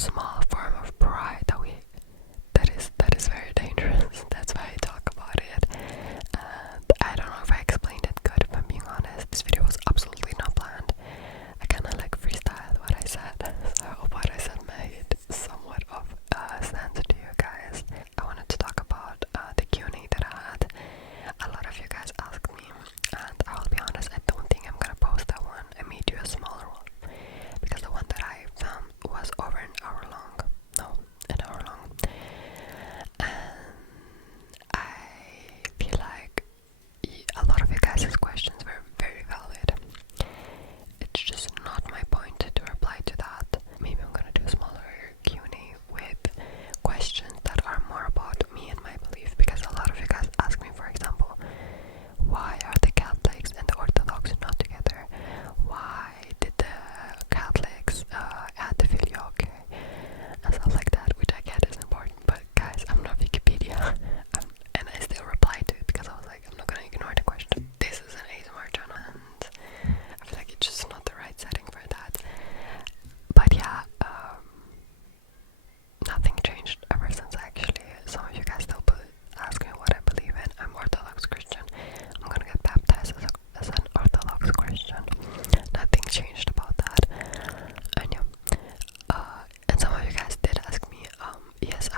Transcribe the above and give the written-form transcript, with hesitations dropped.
small form of pride that is very dangerous. That's why I talk about it. And I don't know if I explained it good, if I'm being honest. This video was absolutely not planned. I kinda like freestyled what I said, so I hope what I said made somewhat of sense to you guys. I wanted to talk about the Q&A that I had. A lot of you guys asked me, and I'll be honest, I don't think I'm gonna post that one. I may do a smaller one, because the one that I filmed was over an hour long. No, an hour long. And I feel like a lot of you guys' questions were very valid. It's just not my point to reply to that. Maybe I'm gonna do a smaller Q&A with questions that are more about me and my belief, because a lot of you guys ask me, for example, why are the Catholics and the Orthodox not together? Why did the Catholics add the filioque and stuff like that, which I get is important, but guys, I'm not Wikipedia. And I still reply to it because I was like, I'm not gonna ignore the question. This is an ASMR channel, and I feel like it's just not the right setting for that. But yeah, nothing changed ever since actually. Some of you guys still ask me what I believe in. I'm Orthodox Christian. I'm gonna get baptized as an Orthodox Christian. Nothing changed about that. And yeah. And some of you guys did ask me, yes,